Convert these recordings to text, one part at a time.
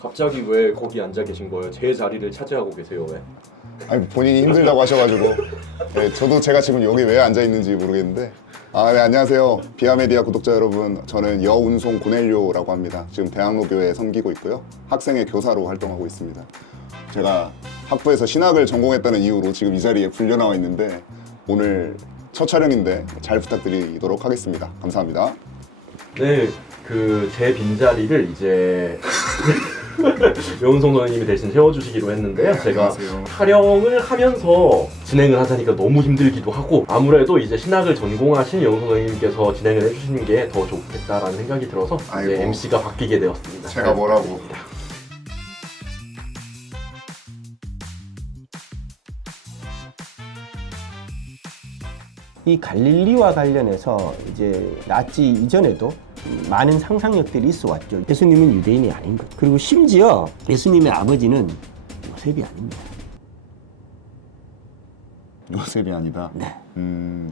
갑자기 왜 거기 앉아 계신 거예요? 제 자리를 차지하고 계세요 왜? 아니 본인이 힘들다고 하셔가지고 네, 저도 제가 지금 여기 왜 앉아 있는지 모르겠는데 네, 안녕하세요 비아메디아 구독자 여러분, 저는 여운송 고넬료라고 합니다. 지금 대학로교회에 섬기고 있고요, 학생의 교사로 활동하고 있습니다. 제가 학부에서 신학을 전공했다는 이유로 지금 이 자리에 불려 나와 있는데 오늘 첫 촬영인데 잘 부탁드리도록 하겠습니다. 감사합니다. 네, 그 제 빈자리를 이제 여운송 선생님이 대신 채워주시기로 했는데요. 제가 안녕하세요. 촬영을 하면서 진행을 하자니까 너무 힘들기도 하고, 아무래도 이제 신학을 전공하신 여운송 선생님께서 진행을 해주시는 게 더 좋겠다라는 생각이 들어서 아이고. 이제 MC가 바뀌게 되었습니다. 제가 뭐라고. 이 갈릴리와 관련해서 이제 나치 이전에도 많은 상상력들이 있어 왔죠. 예수님은 유대인이 아닌 것. 그리고 심지어 예수님의 아버지는 요셉이 아닙니다. 요셉이 아니다. 네.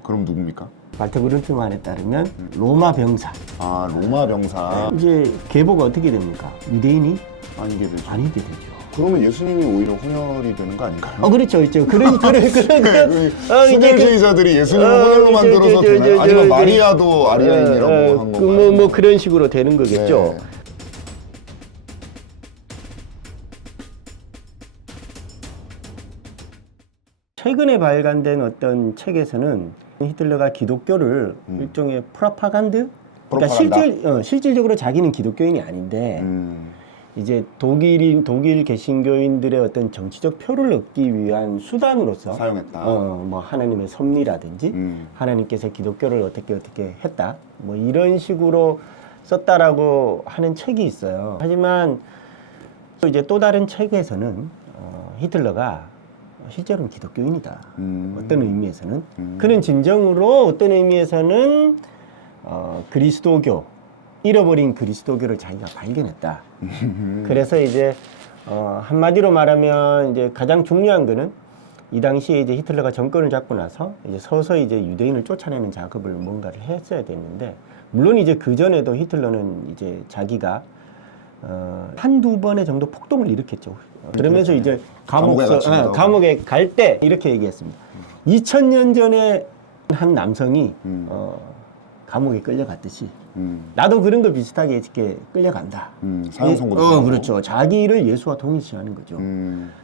그럼 누굽니까? 발터 그룬트만에 따르면 로마 병사. 로마 병사. 이제 계보가 어떻게 됩니까? 유대인이 아니게 되죠. 아니게 되죠. 그러면 예수님이 오히려 혼혈이 되는 거 아닌가요? 그렇죠, 그렇죠. 그런 수제주의자들이 예수님을 혼혈로 만들어서 되나요? 아니면 마리아도 아리아인이라고 한 건가요? 뭐 그런 식으로 되는 거겠죠. 네. 최근에 발간된 어떤 책에서는 히틀러가 기독교를 일종의 프로파간드? 그러니까 프로파간다. 실질적으로 자기는 기독교인이 아닌데 이제 독일 개신교인들의 어떤 정치적 표를 얻기 위한 수단으로서 사용했다. 뭐 하나님의 섭리라든지 하나님께서 기독교를 어떻게 했다, 뭐 이런 식으로 썼다라고 하는 책이 있어요. 하지만 또 이제 또 다른 책에서는 히틀러가 실제로는 기독교인이다. 어떤 의미에서는 그는 진정으로 어떤 의미에서는 그리스도교, 잃어버린 그리스도교를 자기가 발견했다. 그래서 이제 한마디로 말하면 이제 가장 중요한 거는 이 당시에 이제 히틀러가 정권을 잡고 나서 이제 서서히 이제 유대인을 쫓아내는 작업을 뭔가를 했어야 됐는데, 물론 이제 그 전에도 히틀러는 이제 자기가 한두 번의 정도 폭동을 일으켰죠. 그러면서 이제 감옥에 갈 때 이렇게 얘기했습니다. 2000년 전에 한 남성이 감옥에 끌려갔듯이 나도 그런 거 비슷하게 이렇게 끌려간다. 사형 선고. 그렇죠. 자기를 예수와 동일시하는 거죠.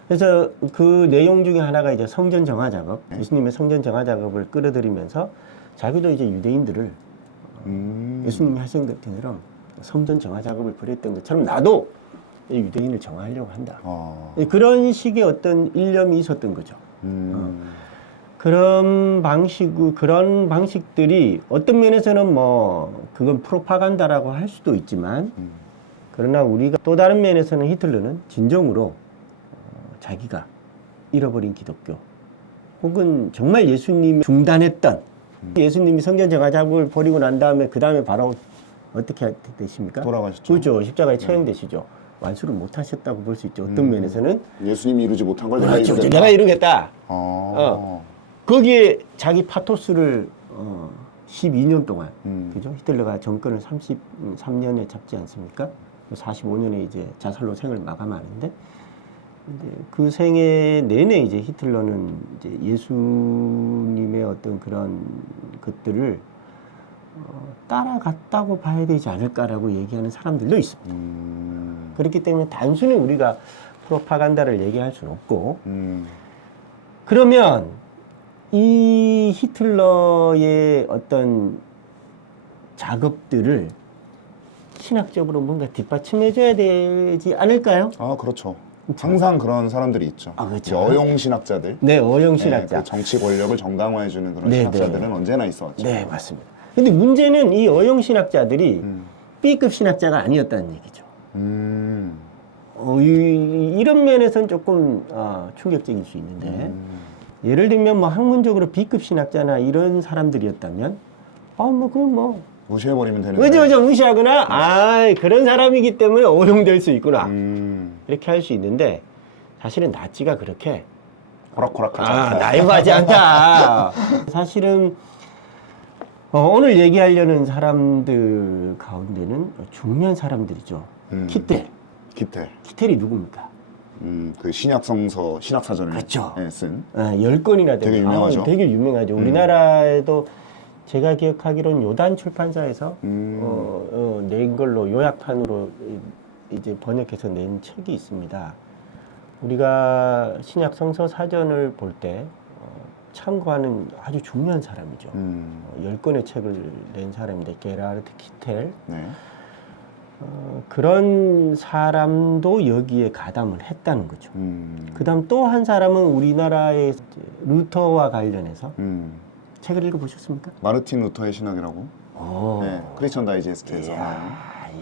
그래서 그 내용 중에 하나가 이제 성전 정화 작업, 예수님의 성전 정화 작업을 끌어들이면서 자기도 이제 유대인들을 예수님이 하신 것처럼 성전 정화 작업을 벌였던 것처럼 나도 유대인을 정화하려고 한다. 그런 식의 어떤 일념이 있었던 거죠. 그런 방식들이 어떤 면에서는 뭐 그건 프로파간다라고 할 수도 있지만, 그러나 우리가 또 다른 면에서는 히틀러는 진정으로 자기가 잃어버린 기독교, 혹은 정말 예수님이 중단했던 예수님이 성전 정화 작업을 벌이고 난 다음에 그 다음에 바로 어떻게 되십니까? 돌아가셨죠. 그렇죠. 십자가에 처형되시죠. 완수를 못 하셨다고 볼 수 있죠. 어떤 면에서는 예수님이 이루지 못한 걸 내가 그렇죠. 이루겠다. 내가 이루겠다. 어. 거기에 자기 파토스를 12년 동안, 그죠? 히틀러가 정권을 33년에 잡지 않습니까? 45년에 이제 자살로 생을 마감하는데, 이제 그 생애 내내 이제 히틀러는 이제 예수님의 어떤 그런 것들을 따라갔다고 봐야 되지 않을까라고 얘기하는 사람들도 있습니다. 그렇기 때문에 단순히 우리가 프로파간다를 얘기할 수는 없고, 그러면 이 히틀러의 어떤 작업들을 신학적으로 뭔가 뒷받침해줘야 되지 않을까요? 그렇죠. 항상 그런 사람들이 있죠. 그렇죠. 어용 신학자들. 네, 어용 신학자. 그 정치 권력을 정당화해주는 그런 네, 신학자들은 언제나 있어왔죠. 네, 맞습니다. 근데 문제는 이 어용 신학자들이 B급 신학자가 아니었다는 얘기죠. 이런 면에서는 조금 충격적일 수 있는데, 예를 들면 뭐 학문적으로 B급 신학자나 이런 사람들이었다면 무시해버리면 되는데. 그죠, 무시하거나 그런 사람이기 때문에 어용될 수 있구나, 이렇게 할 수 있는데, 사실은 나치가 그렇게 호락호락하지 않다. 나이브하지 않다. 사실은 오늘 얘기하려는 사람들 가운데는 중요한 사람들이죠. 히틀. 기텔. 기텔이 누굽니까? 그 신약성서 신약사전을 그렇죠. 쓴. 10권이나 되게 유명하죠. 되게 유명하죠. 우리나라에도 제가 기억하기로는 요단 출판사에서 낸 걸로 요약판으로 이제 번역해서 낸 책이 있습니다. 우리가 신약 성서 사전을 볼 때 참고하는 아주 중요한 사람이죠. 10권의 책을 낸 사람인데 게라르트 기텔. 네. 그런 사람도 여기에 가담을 했다는 거죠. 그다음 또 한 사람은 우리나라의 이제 루터와 관련해서 책을 읽어보셨습니까? 마르틴 루터의 신학이라고. 네. 크리스천 다이제스트에서.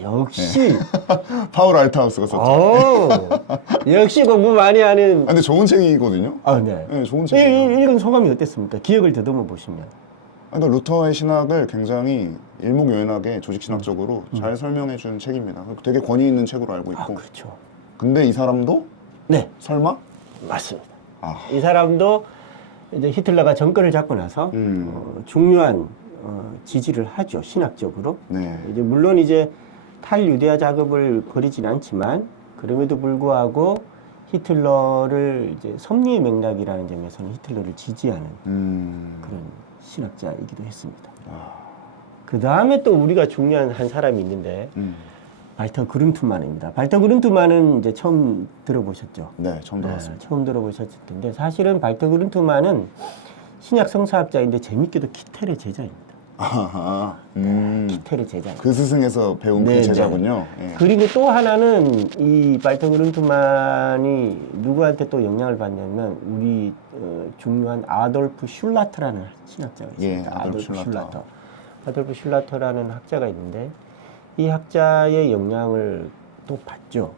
역시 파울 알타우스가 썼죠. 역시 공부 많이 하는. 근데 좋은 책이거든요. 네. 네, 좋은 책이에요. 읽은 소감이 어땠습니까? 기억을 더듬어 보시면. 그러니까 루터의 신학을 굉장히 일목요연하게 조직신학적으로 잘 설명해준 책입니다. 되게 권위 있는 책으로 알고 있고. 그렇죠. 근데 이 사람도 네, 설마? 맞습니다. 아. 이 사람도 이제 히틀러가 정권을 잡고 나서 중요한 지지를 하죠, 신학적으로. 네. 이제 물론 이제 탈유대화 작업을 벌이진 않지만 그럼에도 불구하고 히틀러를 이제 섭리의 맥락이라는 점에서는 히틀러를 지지하는 그런 신학자이기도 했습니다. 그 다음에 또 우리가 중요한 한 사람이 있는데 발터 그룬트만입니다. 발터 그룬트만은 이제 처음 들어보셨죠? 네, 처음 들어봤습니다. 처음 들어보셨을 텐데 사실은 발터 그룬트만은 신약 성서학자인데 재밌게도 키텔의 제자입니다. 아하, 키텔의 제자. 그 스승에서 배운 네, 그 제자군요. 예. 그리고 또 하나는 이 발터 그룬트만이 누구한테 또 영향을 받냐면 우리 중요한 아돌프 슐라터라는 신학자가 있습니다. 예, 아돌프 슐라터. 아돌프 슐라터라는 학자가 있는데 이 학자의 영향을 또 받죠.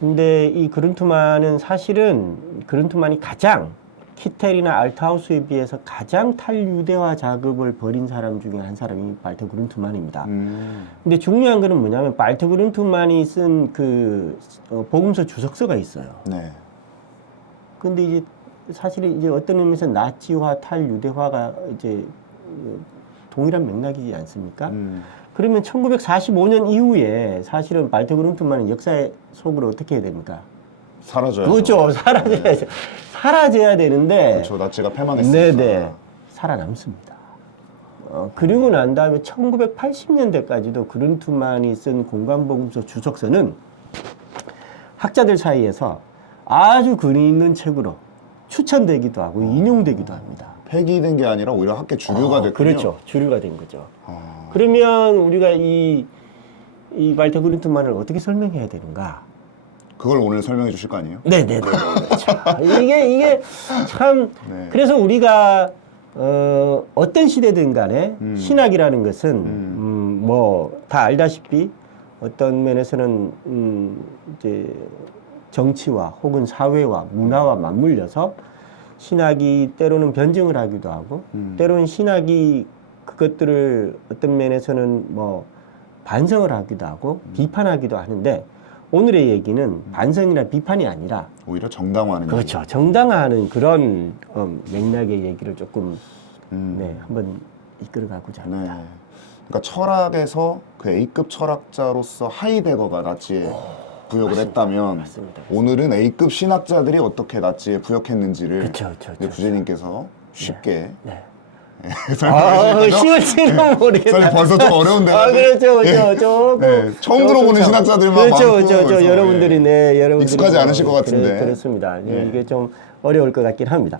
근데 이 그룬트만은 사실은 그룬트만이 가장 키텔이나 알트하우스에 비해서 가장 탈유대화 작업을 벌인 사람 중에 한 사람이 발터 그룬트만입니다. 근데 중요한 거는 뭐냐면 발터 그룬트만이 쓴 그 복음서 주석서가 있어요. 네. 근데 이제 사실 이제 어떤 의미에서 나치화, 탈유대화가 이제 동일한 맥락이지 않습니까? 그러면 1945년 이후에 사실은 발터 그룬트만은 역사 속으로 어떻게 해야 됩니까? 사라져요. 그렇죠. 사라져야 되는데. 그렇죠. 나치가 패망했으니까. 네네. 살아남습니다. 그리고 난 다음에 1980년대까지도 그룬트만이 쓴 공간복음서 주석서는 학자들 사이에서 아주 근위 있는 책으로 추천되기도 하고 인용되기도 합니다. 폐기된 게 아니라 오히려 학계 주류가 됐군요. 그렇죠. 주류가 된 거죠. 그러면 우리가 이 발터 그룬트만을 어떻게 설명해야 되는가? 그걸 오늘 설명해 주실 거 아니에요? 네네네. 이게 참 네. 그래서 우리가 어떤 시대든 간에 신학이라는 것은 뭐 다 알다시피 어떤 면에서는 이제 정치와 혹은 사회와 문화와 맞물려서 신학이 때로는 변증을 하기도 하고 때로는 신학이 그것들을 어떤 면에서는 뭐 반성을 하기도 하고 비판하기도 하는데 오늘의 얘기는 반성이나 비판이 아니라 오히려 정당화하는 그렇죠. 정당화하는 그런 맥락의 얘기를 조금 네, 한번 이끌어가고자 합니다. 네. 그러니까 철학에서 그 A급 철학자로서 하이데거가 나치에 부역을 했다면 맞습니다. 오늘은 A급 신학자들이 어떻게 나치에 부역했는지를 그렇죠. 부제님께서 쉽게 네. 쉬울지는 모르겠다. 벌써 좀 어려운데. 그렇죠. 조금. 네, 처음 들어보는 신학자들만 많고. 그렇죠. 여러분들이 익숙하지 않으실 것 같은데. 그렇습니다. 이게 좀 어려울 것 같긴 합니다.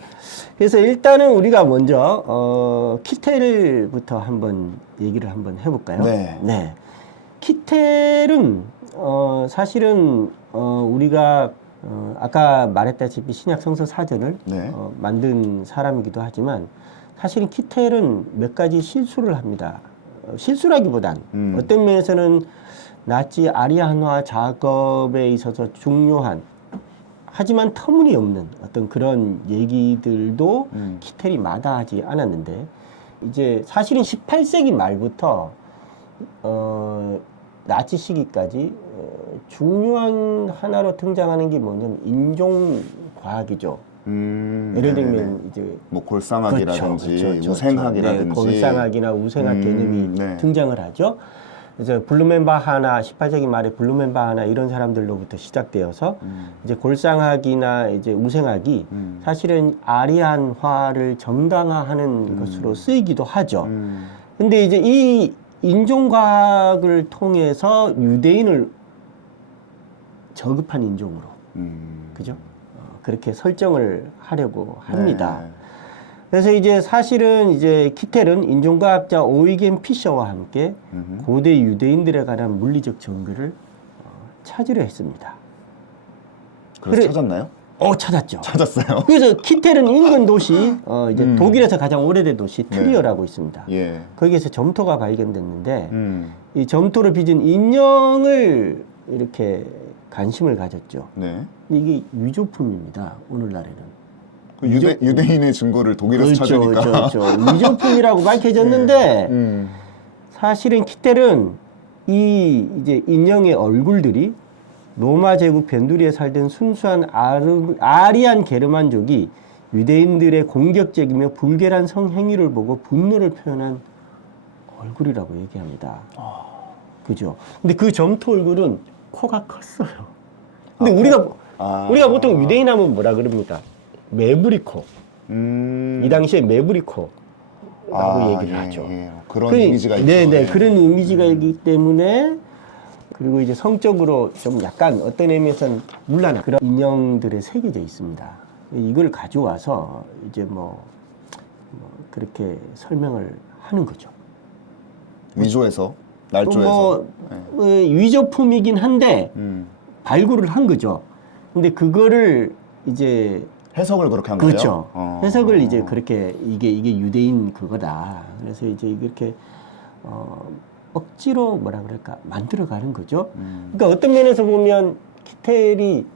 그래서 일단은 우리가 먼저 키텔부터 한번 얘기를 한번 해볼까요? 네. 키텔은 사실은 우리가 아까 말했다시피 신약 성서 사전을 네. 만든 사람이기도 하지만 사실은 키텔은 몇 가지 실수를 합니다. 실수라기보단 어떤 면에서는 나치 아리안화 작업에 있어서 중요한 하지만 터무니없는 어떤 그런 얘기들도 키텔이 마다하지 않았는데 이제 사실은 18세기 말부터 나치 시기까지 중요한 하나로 등장하는 게 뭐냐면 인종과학이죠. 예를 들면 이제 뭐 골상학이라든지 그렇죠. 우생학이라든지 골상학이나 우생학 개념이 등장을 하죠. 그래서 블루멘바하나 18세기 말에 블루멘바하나 이런 사람들로부터 시작되어서 이제 골상학이나 이제 우생학이 사실은 아리안화를 정당화하는 것으로 쓰이기도 하죠. 근데 이제 이 인종과학을 통해서 유대인을 저급한 인종으로, 그죠? 그렇게 설정을 하려고 합니다. 네. 그래서 이제 사실은 이제 키텔은 인종과학자 오이겐 피셔와 함께 고대 유대인들에 관한 물리적 증거를 찾으려 했습니다. 그래서 그래- 찾았나요? 찾았죠. 찾았어요. 그래서 키텔은 인근 도시, 이제 독일에서 가장 오래된 도시 트리어라고 있습니다. 예. 거기에서 점토가 발견됐는데 음. 이 점토를 빚은 인형을 이렇게 관심을 가졌죠. 네. 이게 위조품입니다. 오늘날에는. 그 유대인의 증거를 독일에서 찾으니까. 그렇죠. 위조품이라고 밝혀졌는데 사실은 키텔은 이 이제 인형의 얼굴들이 로마 제국 벤두리에 살던 순수한 아리안 게르만족이 유대인들의 공격적이며 불결한 성행위를 보고 분노를 표현한 얼굴이라고 얘기합니다. 그죠? 근데 그 점토 얼굴은 코가 컸어요. 근데 우리가 보통 유대인 하면 뭐라 그럽니까? 매부리코. 이 당시에 매부리코라고 얘기를 하죠. 예. 그런 이미지가 있죠. 네네, 예. 그런 이미지가 있기 때문에 그리고 이제 성적으로 좀 약간 어떤 의미에서는 물란한 그런 인형들의 새겨져 있습니다. 이걸 가져와서 이제 뭐 그렇게 설명을 하는 거죠. 위조해서 날조해서. 뭐 위조품이긴 한데 발굴을 한 거죠. 근데 그거를 이제 해석을 그렇게 한 그렇죠. 거예요? 해석을 이제 그렇게 이게 유대인 그거다. 그래서 이제 이렇게 억지로 뭐라 그럴까 만들어가는 거죠. 그러니까 어떤 면에서 보면 키텔이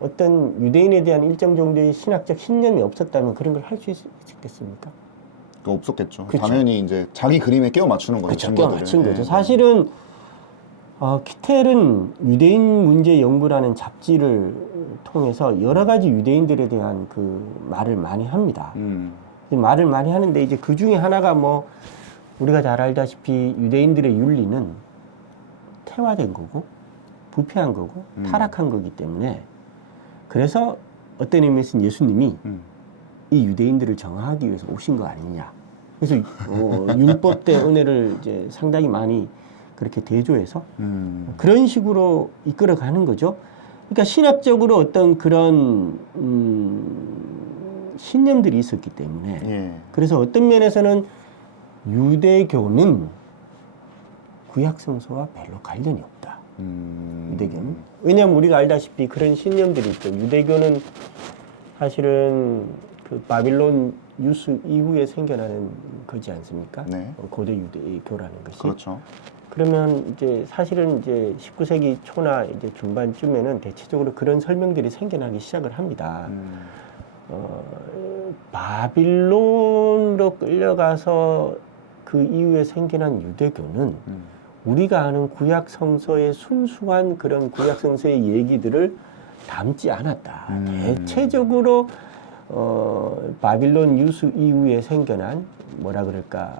어떤 유대인에 대한 일정 정도의 신학적 신념이 없었다면 그런 걸 할 수 있었겠습니까? 없었겠죠. 그쵸. 당연히 이제 자기 그림에 끼워 맞추는 거죠. 그렇죠. 껴 맞춘 증거들을. 거죠. 예. 사실은 키텔은 유대인 문제 연구라는 잡지를 통해서 여러 가지 유대인들에 대한 그 말을 많이 합니다. 말을 많이 하는데 이제 그 중에 하나가 뭐 우리가 잘 알다시피 유대인들의 윤리는 태화된 거고 부패한 거고 타락한 거기 때문에 그래서 어떤 의미에서는 예수님이 이 유대인들을 정화하기 위해서 오신 거 아니냐. 그래서 율법 때 은혜를 이제 상당히 많이 그렇게 대조해서 그런 식으로 이끌어가는 거죠. 그러니까 신학적으로 어떤 그런 신념들이 있었기 때문에 예. 그래서 어떤 면에서는 유대교는 구약 성서와 별로 관련이 없다. 유대교는. 왜냐하면 우리가 알다시피 그런 신념들이 있죠. 유대교는 사실은 그 바빌론 유수 이후에 생겨나는 거지 않습니까? 네. 고대 유대교라는 것이. 그렇죠. 그러면 이제 사실은 이제 19세기 초나 이제 중반쯤에는 대체적으로 그런 설명들이 생겨나기 시작을 합니다. 바빌론으로 끌려가서 그 이후에 생겨난 유대교는 우리가 아는 구약 성서의 순수한 그런 구약 성서의 얘기들을 담지 않았다. 대체적으로 바빌론 유수 이후에 생겨난 뭐라 그럴까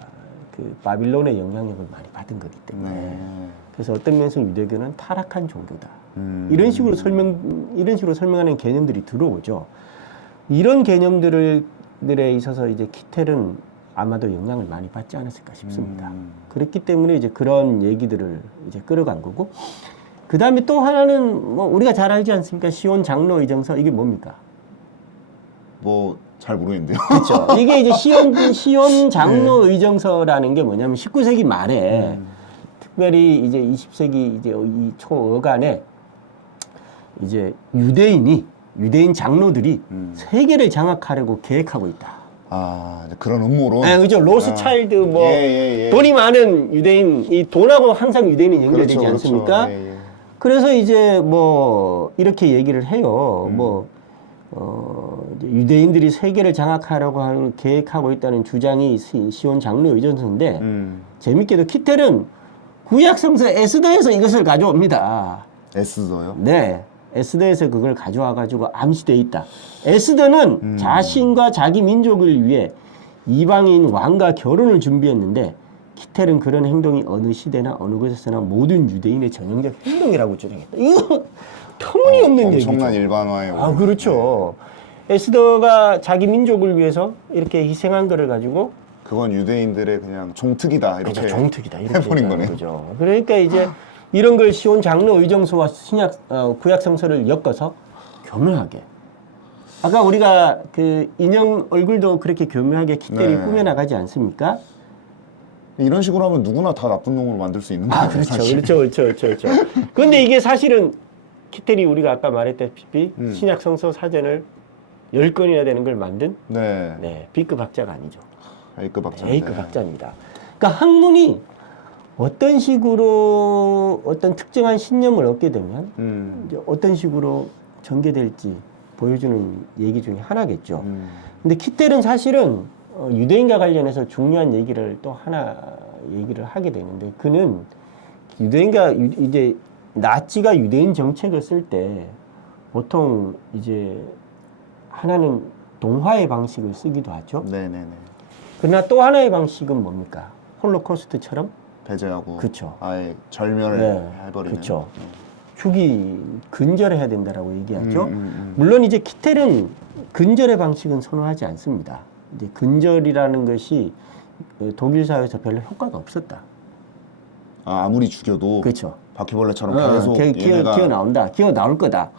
그 바빌론의 영향력을 많이 받은 거기 때문에 그래서 어떤 면에서 유대교는 타락한 종교다. 이런 식으로 설명하는 개념들이 들어오죠. 이런 개념들에 있어서 이제 키텔은 아마도 영향을 많이 받지 않았을까 싶습니다. 그렇기 때문에 이제 그런 얘기들을 이제 끌어간 거고, 그 다음에 또 하나는 뭐 우리가 잘 알지 않습니까? 시온 장로 의정서 이게 뭡니까? 뭐 잘 모르겠는데요. 그렇죠. 이게 이제 시온 장로 의정서라는 게 뭐냐면 19세기 말에 특별히 이제 20세기 이제 이 초어간에 이제 유대인 장로들이 세계를 장악하려고 계획하고 있다. 아, 그런 음모론. 네, 그죠. 로스차일드 뭐 예. 돈이 많은 유대인, 이 돈하고 항상 유대인이 연결되지 그렇죠, 않습니까? 그렇죠. 예. 그래서 이제 뭐 이렇게 얘기를 해요. 이제 유대인들이 세계를 장악하려고 계획하고 있다는 주장이 시온 장로 의전서인데 재밌게도 키텔은 구약성서 에스더에서 이것을 가져옵니다. 에스더요? 네. 에스더에서 그걸 가져와가지고 암시되어 있다. 에스더는 자신과 자기 민족을 위해 이방인 왕과 결혼을 준비했는데 키텔은 그런 행동이 어느 시대나 어느 곳에서나 모든 유대인의 전형적 행동이라고 주장했다. 이거 터무니없는 얘기죠. 엄청난 일반화에 아, 그렇죠. 에스더가 자기 민족을 위해서 이렇게 희생한 거를 가지고 그건 유대인들의 그냥 종특이다 이렇게 그렇죠. 종특이다 이렇게 해버린 얘기하는 거네요. 거죠. 그러니까 이제 이런 걸 시온 장로 의정서와 구약 성서를 엮어서 교묘하게. 아까 우리가 그 인형 얼굴도 그렇게 교묘하게 키텔이 네. 꾸며나가지 않습니까? 이런 식으로 하면 누구나 다 나쁜 놈으로 만들 수 있는 아, 거예요. 그렇죠. 사실. 그렇죠. 그런데 이게 사실은 키텔이 우리가 아까 말했다시피 음. 신약 성서 사전을 10권이나 되는 걸 만든 네. 네, B급 학자가 아니죠. A급 학자. A급 학자입니다. 그러니까 학문이 어떤 식으로 어떤 특정한 신념을 얻게 되면 이제 어떤 식으로 전개될지 보여주는 얘기 중에 하나겠죠. 근데 키텔은 사실은 유대인과 관련해서 중요한 얘기를 또 하나 얘기를 하게 되는데 그는 유대인과 이제 나치가 유대인 정책을 쓸 때 보통 이제 하나는 동화의 방식을 쓰기도 하죠. 네네네. 그러나 또 하나의 방식은 뭡니까? 홀로코스트처럼 배제하고 그쵸. 아예 절멸을 네, 해버리는. 그쵸. 근절해야 된다라고 얘기하죠. 음. 물론 이제 키텔은 근절의 방식은 선호하지 않습니다. 이제 근절이라는 것이 독일 사회에서 별로 효과가 없었다. 아, 아무리 죽여도 그렇죠. 바퀴벌레처럼 계속 얘네가 기어 나온다. 기어 나올 거다.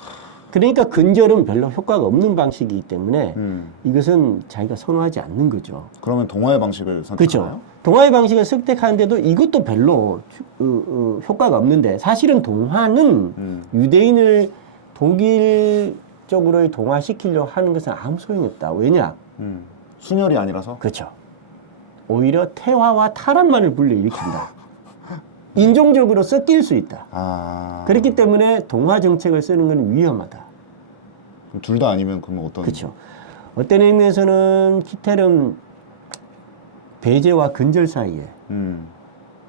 그러니까 근절은 별로 효과가 없는 방식이기 때문에 이것은 자기가 선호하지 않는 거죠. 그러면 동화의 방식을 선택하나요? 그렇죠. 동화의 방식을 선택하는데도 이것도 별로 효과가 없는데 사실은 동화는 유대인을 독일 쪽으로 동화시키려고 하는 것은 아무 소용이 없다. 왜냐? 순혈이 아니라서? 그렇죠. 오히려 태화와 타란만을 불러일으킨다. 인종적으로 섞일 수 있다. 아. 그렇기 때문에 동화 정책을 쓰는 건 위험하다. 둘 다 아니면 그러면 어떤? 그렇죠. 어떤 의미에서는 키텔은 배제와 근절 사이에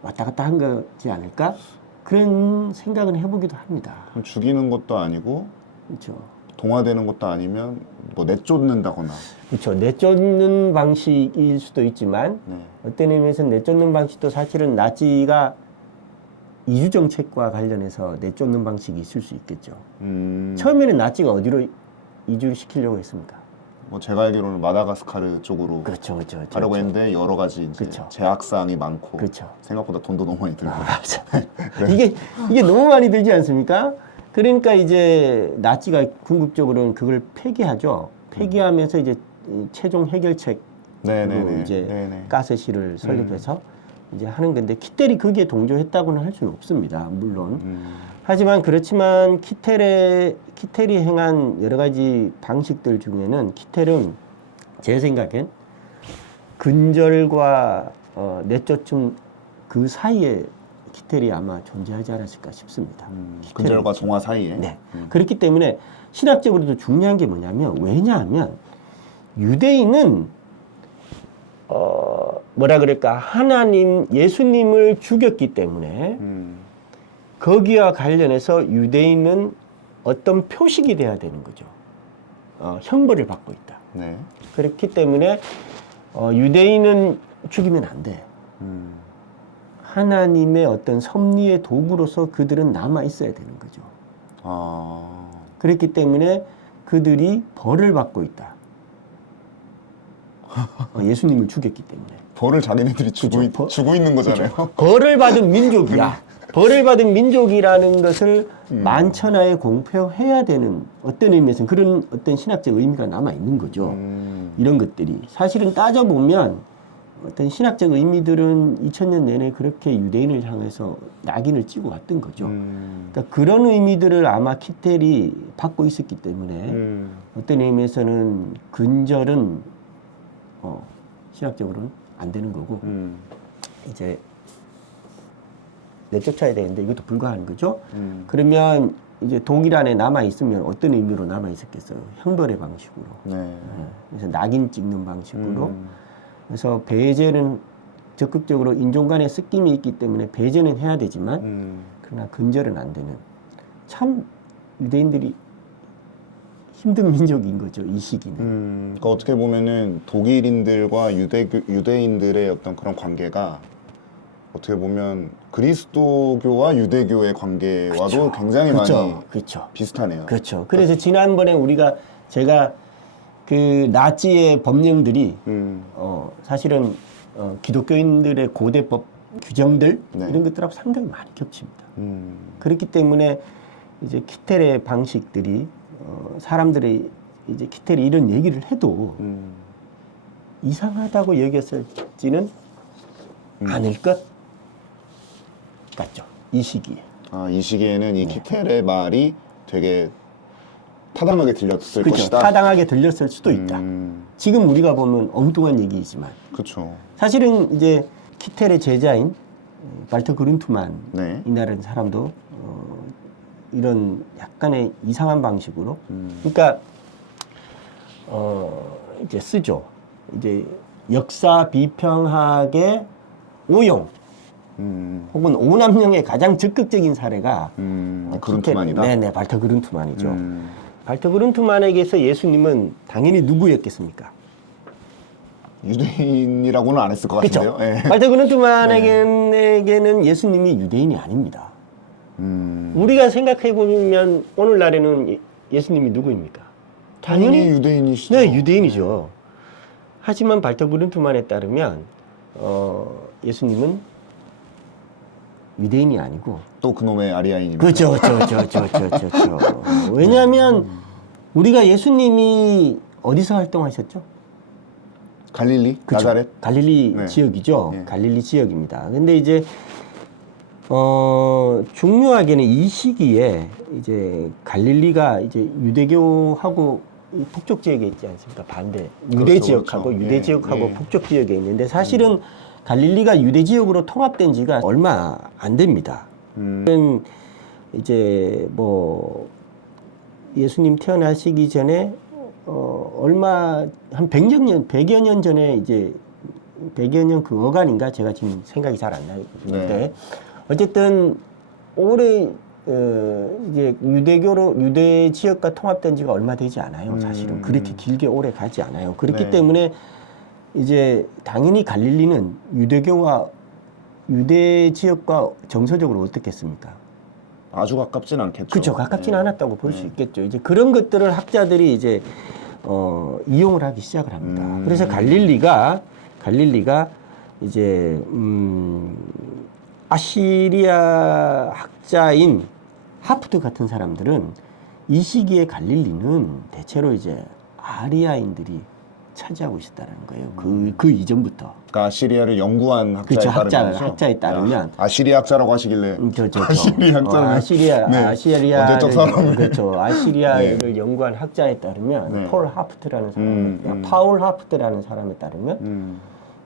왔다 갔다 한 거지 않을까? 그런 생각은 해보기도 합니다. 그럼 죽이는 것도 아니고 그렇죠. 동화되는 것도 아니면 뭐 내쫓는다거나. 그렇죠. 내쫓는 방식일 수도 있지만 네. 어떤 의미에서는 내쫓는 방식도 사실은 나치가 이주 정책과 관련해서 내쫓는 방식이 있을 수 있겠죠. 처음에는 나치가 어디로 이주를 시키려고 했습니까? 뭐 제가 알기로는 마다가스카르 쪽으로 그렇죠. 가려고 했는데 여러 가지 이제 그렇죠. 제약사항이 많고 그렇죠. 생각보다 돈도 너무 많이 들고. 이게 너무 많이 들지 않습니까? 그러니까 이제 나치가 궁극적으로는 그걸 폐기하죠. 폐기하면서 이제 이 최종 해결책으로 네네네. 이제 네네. 가스실을 설립해서 이제 하는 건데 키텔이 거기에 동조했다고는 할 수는 없습니다. 물론. 하지만 그렇지만 키텔이 행한 여러 가지 방식들 중에는 키텔은 제 생각엔 근절과 내쫓음 그 사이에 키텔이 아마 존재하지 않았을까 싶습니다. 근절과 동화 사이에. 네. 그렇기 때문에 신학적으로도 중요한 게 뭐냐면 왜냐하면 유대인은 뭐라 그럴까 하나님 예수님을 죽였기 때문에 거기와 관련해서 유대인은 어떤 표식이 돼야 되는 거죠. 형벌을 받고 있다. 네. 그렇기 때문에 유대인은 죽이면 안 돼. 하나님의 어떤 섭리의 도구로서 그들은 남아 있어야 되는 거죠. 아. 그렇기 때문에 그들이 벌을 받고 있다. 예수님을 죽였기 때문에. 벌을 자기네들이 주고 있는 거잖아요. 벌을 받은 민족이야. 벌을 받은 민족이라는 것을 만천하에 공표해야 되는 어떤 의미에서는 그런 어떤 신학적 의미가 남아 있는 거죠. 이런 것들이 사실은 따져보면 어떤 신학적 의미들은 2000년 내내 그렇게 유대인을 향해서 낙인을 찍어 왔던 거죠. 그러니까 그런 의미들을 아마 키텔이 받고 있었기 때문에 어떤 의미에서는 근절은 신학적으로는 안 되는 거고 이제 내쫓아야 되는데 이것도 불가하는 거죠. 그러면 이제 독일 안에 남아 있으면 어떤 의미로 남아 있었겠어요? 형벌의 방식으로. 네. 그래서 낙인 찍는 방식으로. 그래서 배제는 적극적으로 인종 간의 섞임이 있기 때문에 배제는 해야 되지만 그러나 근절은 안 되는 참 유대인들이 힘든 민족인 거죠. 이 시기는. 그러니까 어떻게 보면은 독일인들과 유대인들의 어떤 그런 관계가 어떻게 보면 그리스도교와 유대교의 관계와도 그쵸. 굉장히 그쵸. 많이 그쵸. 비슷하네요. 그렇죠. 그래서 지난번에 제가 그 나치의 법령들이 사실은 기독교인들의 고대법 규정들 네. 이런 것들하고 상당히 많이 겹칩니다. 그렇기 때문에 이제 키텔의 방식들이 사람들이 이제 키텔이 이런 얘기를 해도 이상하다고 여겼을지는 않을 것 같죠. 이 시기에. 아, 이 시기에는 네. 이 키텔의 말이 되게 타당하게 들렸을 그렇죠. 것이다. 타당하게 들렸을 수도 있다. 지금 우리가 보면 엉뚱한 얘기이지만 그렇죠. 사실은 이제 키텔의 제자인 발터 그룬트만 네. 이라는 사람도 이런 약간의 이상한 방식으로 그러니까 이제 쓰죠. 이제 역사 비평학의 오용 혹은 오남용의 가장 적극적인 사례가 그룬트만이다. 네네, 발터 그룬트만이죠. 발터 그룬트만에게서 예수님은 당연히 누구였겠습니까? 유대인이라고는 안 했을 것 그렇죠. 같은데요. 예. 발터 그룬트만에게는 예수님이 유대인이 아닙니다. 우리가 생각해 보면 오늘날에는 예수님이 누구입니까? 당연히 유대인이시죠. 네, 유대인이죠. 하지만 발터 그룬트만에 따르면 예수님은 유대인이 아니고 또 그놈의 아리아인입니다. 그렇죠. 왜냐하면 우리가 예수님이 어디서 활동하셨죠? 갈릴리? 그쵸? 나자렛? 갈릴리 네. 지역이죠. 네. 갈릴리 지역입니다. 근데 이제 중요하게는 이 시기에 이제 갈릴리가 이제 유대교하고 북쪽 지역에 있지 않습니까? 반대 유대 그렇죠, 지역하고 그렇죠. 유대 예, 지역하고 예. 북쪽 지역에 있는데 사실은 갈릴리가 유대 지역으로 통합된 지가 얼마 안 됩니다. 이제 뭐 예수님 태어나시기 전에 얼마 한 100여 년 전에 이제 100여 년 그 어간인가 제가 지금 생각이 잘 안 나는데 네. 어쨌든 올해 이제 유대 지역과 통합된 지가 얼마 되지 않아요. 사실은 그렇게 길게 오래 가지 않아요. 그렇기 네. 때문에 이제 당연히 갈릴리는 유대교와 유대 지역과 정서적으로 어떻겠습니까? 아주 가깝진 않겠죠. 그렇죠. 가깝지는 예. 않았다고 볼 수 있겠죠. 이제 그런 것들을 학자들이 이제 이용을 하기 시작을 합니다. 그래서 갈릴리가 이제 아시리아 학자인 하프트 같은 사람들은 이 시기에 갈릴리는 대체로 이제 아리아인들이 차지하고 있었다는 거예요. 그 이전부터. 그러니까 아시리아를 연구한 학자에 그렇죠. 따르면 학자에 따르면 아시리아 학자라고 하시길래 아시리아 학자는 언제적 사람 그렇죠. 아시리아를 연구한 학자에 따르면 네. 폴 하프트라는 사람, 파울 하프트라는 사람에 따르면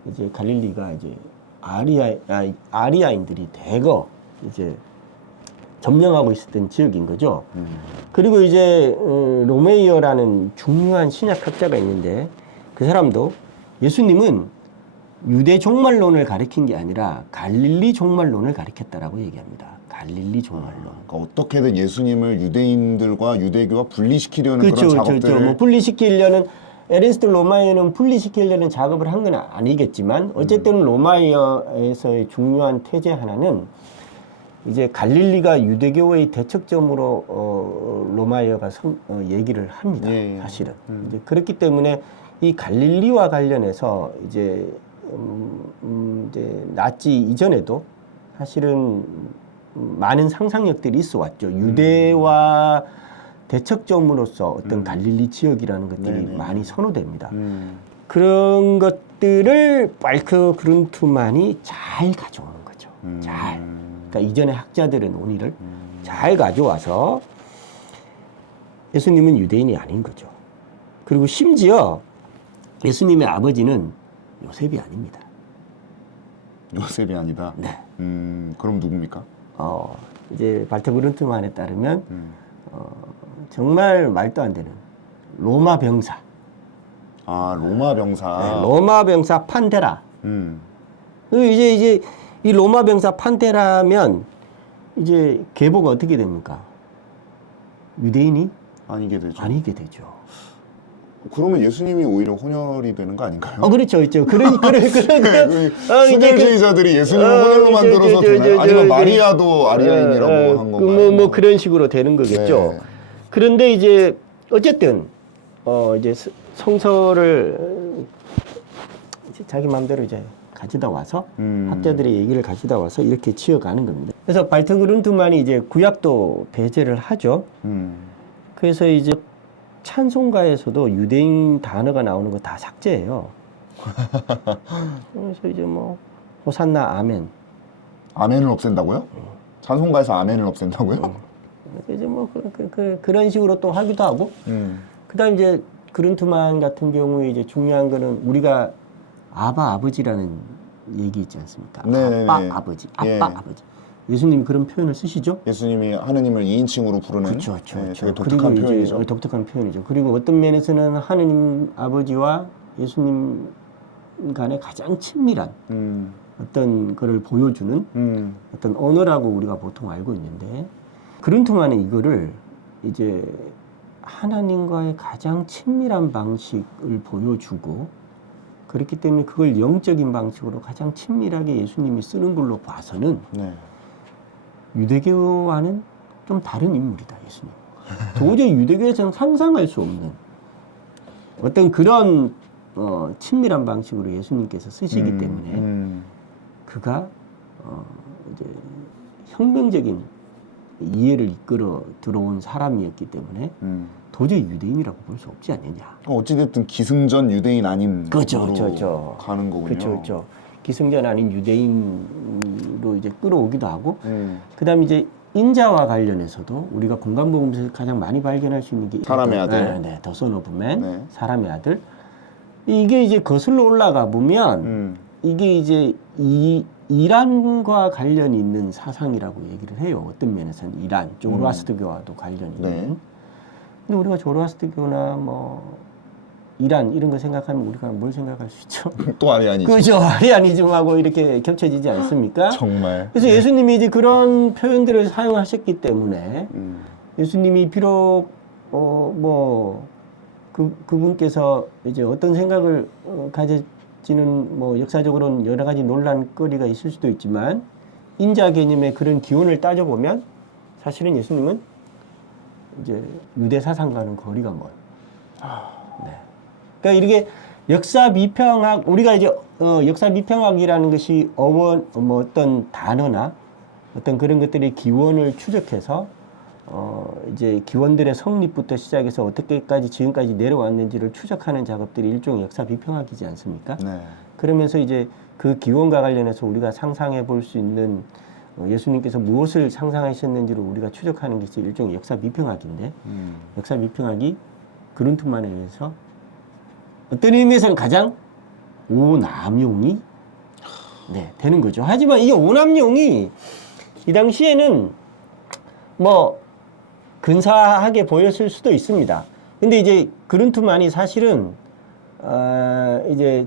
이제 갈릴리가 이제 아리아인들이 대거 이제 점령하고 있었던 지역인 거죠. 그리고 이제 로메이어라는 중요한 신약학자가 있는데 그 사람도 예수님은 유대 종말론을 가리킨 게 아니라 갈릴리 종말론을 가리켰다라고 얘기합니다. 갈릴리 종말론. 그러니까 어떻게든 예수님을 유대인들과 유대교와 분리시키려는 그렇죠, 그런 작업들을 뭐 분리시키려는 에르네스트 로마이어는 분리시키려는 작업을 한 건 아니겠지만 어쨌든 로마이어에서의 중요한 태제 하나는 이제 갈릴리가 유대교의 대척점으로 로마이어가 얘기를 합니다. 예, 예. 사실은 이제 그렇기 때문에 이 갈릴리와 관련해서 이제 이제 나치 이전에도 사실은 많은 상상력들이 있어 왔죠. 유대와 대척점으로서 어떤 갈릴리 지역이라는 것들이 네네. 많이 선호됩니다. 그런 것들을 발터 그룬트만이 잘 가져오는 거죠. 잘. 그러니까 이전의 학자들의 논의를 잘 가져와서 예수님은 유대인이 아닌 거죠. 그리고 심지어 예수님의 아버지는 요셉이 아닙니다. 요셉이 아니다. 네. 그럼 누굽니까? 이제 발터 그룬트만에 따르면 정말 말도 안 되는 로마 병사. 아, 로마 병사. 네, 로마 병사 판테라. 이제 이 로마 병사 판테라면 이제 계보가 어떻게 됩니까? 유대인이 아니게 되죠. 아니게 되죠. 그러면 예수님이 오히려 혼혈이 되는 거 아닌가요? 그렇죠, 그렇죠. 수제주의자들이 예수님을 혼혈로 만들어서 되나요? 아니면 마리아도 아리아인이라고 한 건가요? 뭐 그런 식으로 되는 거겠죠. 네. 그런데 이제 어쨌든 이제 성서를 이제 자기 마음대로 이제 가져다 와서 학자들의 얘기를 가져다 와서 이렇게 치어가는 겁니다. 그래서 발트그룬트만이 이제 구약도 배제를 하죠. 그래서 이제 찬송가에서도 유대인 단어가 나오는 거 다 삭제해요. 그래서 이제 뭐 호산나 아멘. 아멘을 없앤다고요? 찬송가에서 아멘을 없앤다고요? 이제 뭐 그런 식으로 또 하기도 하고. 그다음 이제 그룬트만 같은 경우에 이제 중요한 거는 우리가 아바 아버지라는 얘기 있지 않습니까? 네네네. 아빠 아버지, 아빠 예. 아버지. 예수님이 그런 표현을 쓰시죠? 예수님이 하느님을 2인칭으로 부르는 그렇죠. 되게 독특한 그리고 표현이죠. 이제 독특한 표현이죠. 그리고 어떤 면에서는 하느님 아버지와 예수님 간의 가장 친밀한 어떤 거를 보여주는 어떤 언어라고 우리가 보통 알고 있는데 그룬트만은 이거를 이제 하나님과의 가장 친밀한 방식을 보여주고 그렇기 때문에 그걸 영적인 방식으로 가장 친밀하게 예수님이 쓰는 걸로 봐서는 네. 유대교와는 좀 다른 인물이다, 예수님. 도저히 유대교에서는 상상할 수 없는 어떤 그런 친밀한 방식으로 예수님께서 쓰시기 때문에 그가 이제 혁명적인 이해를 이끌어 들어온 사람이었기 때문에 도저히 유대인이라고 볼 수 없지 않느냐. 어찌됐든 기승전 유대인 아닌 그렇죠, 으로 그렇죠. 가는 거군요. 그렇죠, 그렇죠. 기승전 아닌 유대인으로 이제 끌어오기도 하고, 그다음 이제 인자와 관련해서도 우리가 공간복음에서 가장 많이 발견할 수 있는 게 사람의 아들, 네, 더 선 오브 맨, 네. 사람의 아들. 이게 이제 거슬러 올라가 보면 이게 이제 이란과 관련이 있는 사상이라고 얘기를 해요. 어떤 면에서는 이란, 조로아스터교와도 관련이 있는. 네. 근데 우리가 조로아스터교나 뭐 이란 이런 거 생각하면 우리가 뭘 생각할 수 있죠? 또 아리아니죠. 그죠. 아리아니즘하고 이렇게 겹쳐지지 않습니까? 정말. 그래서 예수님이 이제 그런 표현들을 사용하셨기 때문에 예수님이 비록 그분께서 이제 어떤 생각을 가져지는 뭐 역사적으로는 여러 가지 논란거리가 있을 수도 있지만 인자 개념의 그런 기원을 따져보면 사실은 예수님은 이제 유대 사상과는 거리가 먼. 네. 그러니까 이렇게 역사 비평학 우리가 이제 역사 비평학이라는 것이 어떤 단어나 어떤 그런 것들의 기원을 추적해서 이제 기원들의 성립부터 시작해서 어떻게까지 지금까지 내려왔는지를 추적하는 작업들이 일종의 역사 비평학이지 않습니까? 네. 그러면서 이제 그 기원과 관련해서 우리가 상상해 볼 수 있는 예수님께서 무엇을 상상하셨는지를 우리가 추적하는 것이 일종의 역사 비평학인데 역사 비평학이 그룬트만에 의해서 어떤 의미에서는 가장 오남용이 되는 거죠. 하지만 이 오남용이 이 당시에는 뭐 근사하게 보였을 수도 있습니다. 근데 이제 그룬트만이 사실은 이제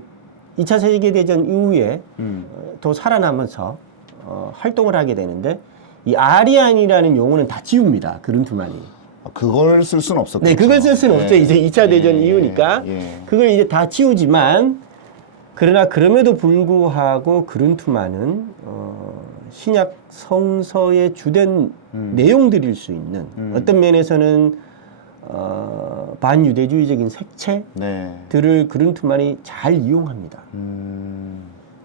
2차 세계대전 이후에 더 살아나면서 활동을 하게 되는데 이 아리안이라는 용어는 다 지웁니다. 그룬트만이. 그걸 쓸 수는 없었겠죠. 네, 그걸 쓸 수는 없죠. 이제 2차 대전 이후니까. 예. 그걸 이제 다 지우지만 그러나 그럼에도 불구하고 그룬트만은 신약 성서의 주된 내용들일 수 있는 어떤 면에서는 반유대주의적인 색채들을 그룬트만이 잘 이용합니다.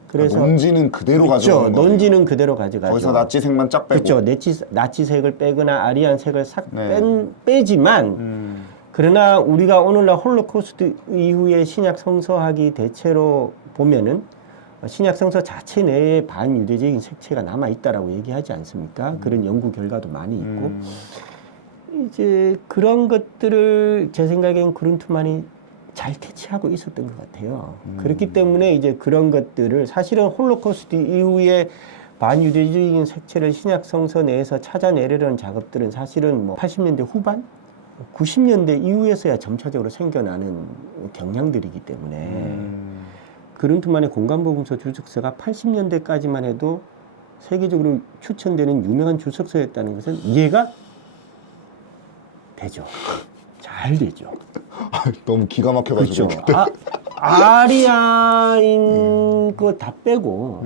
그래서 논지는 그대로 그렇죠. 가져가는 거예요. 논지는 그대로 가져가죠. 거기서 나치색만 쫙 빼고. 그렇죠. 나치색을 빼거나 아리안색을 싹 빼지만 그러나 우리가 오늘날 홀로코스트 이후의 신약 성서학이 대체로 보면은 신약 성서 자체 내에 반유대적인 색채가 남아 있다라고 얘기하지 않습니까? 그런 연구 결과도 많이 있고 이제 그런 것들을 제 생각엔 그룬트만이 잘 캐치하고 있었던 것 같아요. 그렇기 때문에 이제 그런 것들을 사실은 홀로코스트 이후에 반유대적인 색채를 신약 성서 내에서 찾아내려는 작업들은 사실은 뭐 80년대 후반, 90년대 이후에서야 점차적으로 생겨나는 경향들이기 때문에 그룬트만의 공간복음서 주석서가 80년대까지만 해도 세계적으로 추천되는 유명한 주석서였다는 것은 이해가 되죠. 잘 되죠. 너무 기가 막혀가지고. 그렇죠. 아리아인 거 다 빼고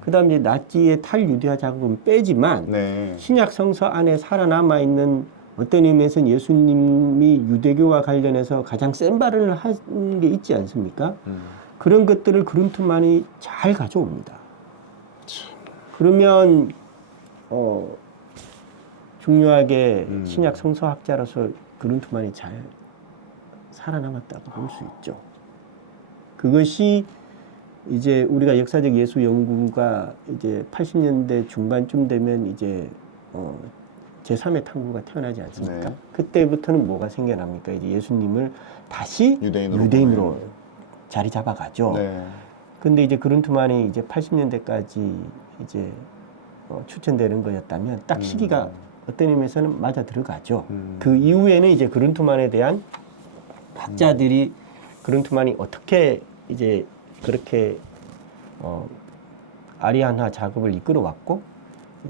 그다음에 이제 나치의 탈유대화 작업은 빼지만 네. 신약 성서 안에 살아남아 있는 어떤 의미에서는 예수님이 유대교와 관련해서 가장 센 발언을 한 게 있지 않습니까? 그런 것들을 그룬트만이 잘 가져옵니다. 그러면 중요하게 신약 성서학자로서 그룬트만이 잘 살아남았다고 볼 수 있죠. 그것이 이제 우리가 역사적 예수 연구가 이제 80년대 중반쯤 되면 이제 제3의 탐구가 태어나지 않습니까? 네. 그때부터는 뭐가 생겨납니까? 이제 예수님을 다시 유대인으로 자리 잡아가죠. 네. 근데 이제 그룬트만이 이제 80년대까지 이제 추천되는 거였다면 딱 시기가 어떤 의미에서는 맞아 들어가죠. 그 이후에는 이제 그룬트만에 대한 학자들이 그룬트만이 어떻게 이제 그렇게 아리안화 작업을 이끌어왔고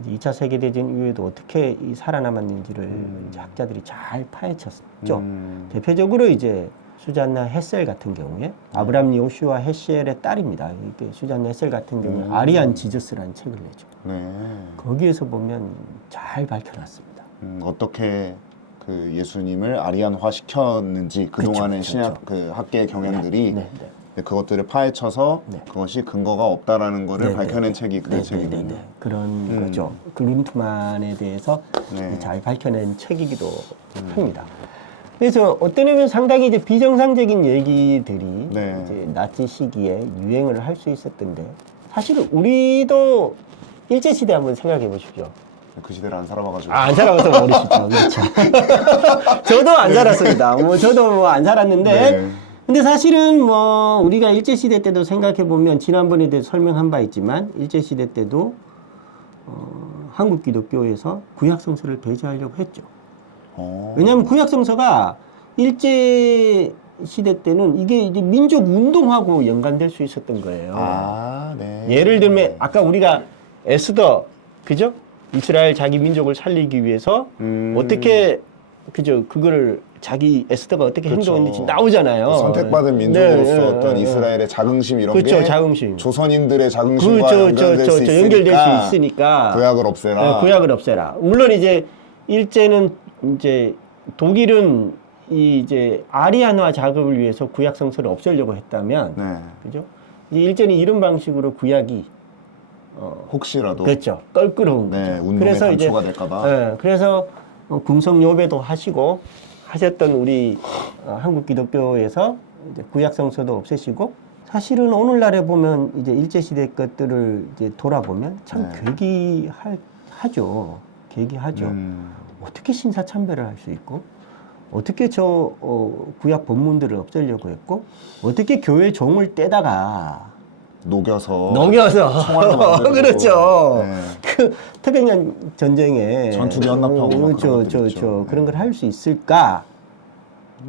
이제 2차 세계대전 이후에도 어떻게 이 살아남았는지를 이제 학자들이 잘 파헤쳤죠. 대표적으로 이제 수잔나 헤셀 같은 경우에 아브람 요슈아 헤셀의 딸입니다. 이게 수잔나 헤셀 같은 경우에 아리안 지저스라는 책을 내죠. 네. 거기에서 보면 잘 밝혀놨습니다. 어떻게 그 예수님을 아리안화 시켰는지 그동안의 그쵸. 신약 그 학계의 경향들이 네. 그것들을 파헤쳐서 네. 그것이 근거가 없다라는 거를 네, 밝혀낸 네. 책이 그 책이군요. 그런 거죠. 그룬트만에 대해서 네. 잘 밝혀낸 책이기도 합니다. 그래서 어떤 의미는 상당히 이제 비정상적인 얘기들이 네. 이제 나치 시기에 유행을 할 수 있었던데 사실은 우리도 일제 시대 한번 생각해 보십시오. 그 시대를 안 살아봐가지고. 안 살아봐서 모르시죠. 그렇죠. 저도 안 살았습니다. 저도 뭐 안 살았는데 네. 근데 사실은 뭐 우리가 일제 시대 때도 생각해 보면 지난번에도 설명한 바 있지만 일제 시대 때도 한국 기독교에서 구약 성서를 배제하려고 했죠. 왜냐하면 구약 성서가 일제 시대 때는 이게 이제 민족 운동하고 연관될 수 있었던 거예요. 네. 예를 들면 아까 우리가 에스더 그죠? 이스라엘 자기 민족을 살리기 위해서 어떻게 그죠? 그거를 자기 에스더가 어떻게 그렇죠. 행동했는지 나오잖아요. 선택받은 민족으로서 어떤 이스라엘의 자긍심 이런 그렇죠, 게 자긍심. 조선인들의 자긍심과 연결될 수 연결될 있으니까 구약을 없애라. 네, 구약을 없애라. 물론 이제 일제는 이제 독일은 이제 아리안화 작업을 위해서 구약 성서를 없애려고 했다면, 네. 그죠? 이제 일제는 이런 방식으로 구약이 혹시라도 그렇죠, 껄끄러운 네, 거죠. 운동의 그래서 단초가 될까봐. 네, 그래서 궁성 요배도 하시고 하셨던 우리 한국 기독교에서 이제 구약 성서도 없애시고 사실은 오늘날에 보면 이제 일제 시대 것들을 이제 돌아보면 참 괴기하죠. 괴기하죠. 어떻게 신사참배를 할 수 있고 어떻게 저 구약 본문들을 없애려고 했고 어떻게 교회 종을 떼다가 녹여서 총알로 만들고. 그렇죠. 네. 그 태평양 전쟁에 전투기 연납하고 막 그런 것들 있죠. 그런 걸 할 수 있을까?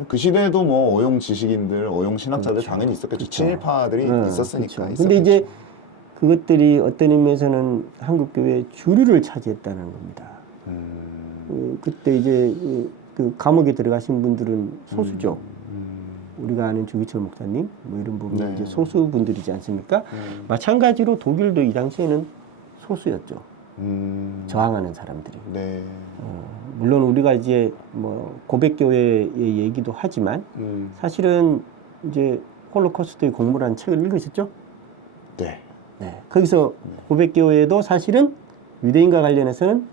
그 시대에도 뭐 어용 지식인들, 어용 신학자들 그렇죠. 당연히 있었겠죠. 그렇죠. 친일파들이 있었으니까. 그렇죠. 근데 이제 그것들이 어떤 의미에서는 한국 교회의 주류를 차지했다는 겁니다. 그때 이제 그 감옥에 들어가신 분들은 소수죠. 우리가 아는 주기철 목사님 뭐 이런 부분 네. 이제 소수 분들이지 않습니까? 마찬가지로 독일도 이 당시에는 소수였죠. 저항하는 사람들이. 네. 물론 우리가 이제 뭐 고백교회의 얘기도 하지만 사실은 이제 홀로코스트의 공부라는 책을 읽으셨죠? 네. 네. 거기서 고백교회도 사실은 유대인과 관련해서는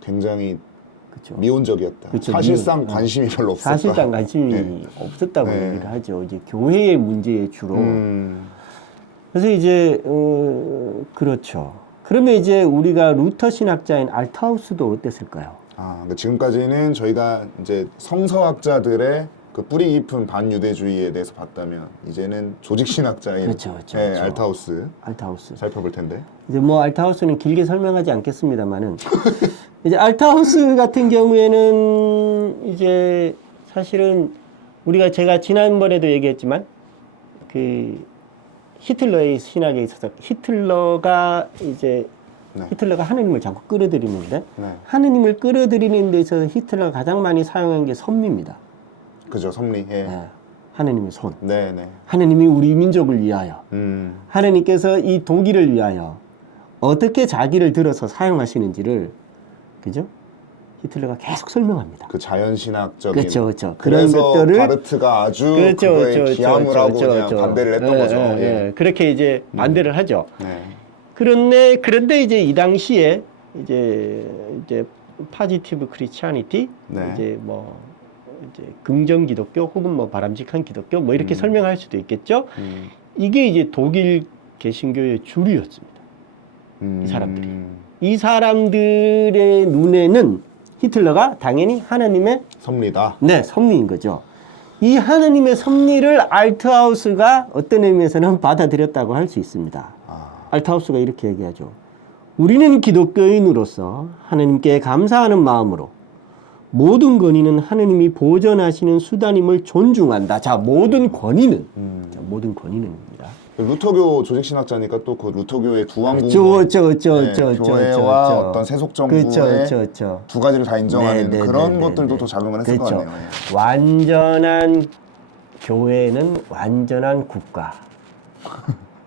굉장히 그렇죠. 미온적이었다. 그렇죠. 사실상 관심이 별로 없었다. 사실상 관심이 네. 없었다고 네. 얘기를 하죠. 이제 교회의 문제에 주로. 그래서 이제 그렇죠. 그러면 이제 우리가 루터 신학자인 알타우스도 어땠을까요? 근데 지금까지는 저희가 이제 성서학자들의 그 뿌리 깊은 반유대주의에 대해서 봤다면 이제는 조직 신학자인 그렇죠. 알타우스 살펴볼 텐데. 이제 뭐 알타우스는 길게 설명하지 않겠습니다만은 이제 알타우스 같은 경우에는 이제 사실은 우리가 제가 지난번에도 얘기했지만 그 히틀러의 신학에 있어서 히틀러가 하느님을 자꾸 끌어들이는데 하느님을 끌어들이는 데 있어서 히틀러가 가장 많이 사용한 게 섭리입니다. 그죠, 섭리. 예. 네. 하느님의 손. 네네. 하느님이 우리 민족을 위하여, 하느님께서 이 독일을 위하여 어떻게 자기를 들어서 사용하시는지를, 그죠? 히틀러가 계속 설명합니다. 그 자연신학적인. 그렇죠, 그렇죠. 그런 그래서 것들을 바르트가 아주 그렇죠, 그거에 그렇죠, 기함을 그렇죠, 하고 그렇죠, 그냥 그렇죠. 반대를 했던 거죠. 예. 그렇게 이제 반대를 하죠. 네. 그런데 이제 이 당시에 이제 파지티브 크리스찬이티, 네. 이제 뭐 이제 긍정 기독교 혹은 뭐 바람직한 기독교 뭐 이렇게 설명할 수도 있겠죠. 이게 이제 독일 개신교의 주류였습니다. 이 사람들이. 이 사람들의 눈에는 히틀러가 당연히 하나님의 섭리다. 섭리인 거죠. 이 하나님의 섭리를 알트하우스가 어떤 의미에서는 받아들였다고 할 수 있습니다. 알트하우스가 이렇게 얘기하죠. 우리는 기독교인으로서 하나님께 감사하는 마음으로 모든 권위는 하나님이 보존하시는 수단임을 존중한다. 자, 모든 권위는 모든 권위는입니다. 루터교 조직신학자니까 또 그 루터교의 두왕궁 교회와 어떤 세속정부의 두 가지를 다 인정하는 그런 것들도 더 작용을 했을 것 같네요. 예. 완전한 교회는 완전한 국가.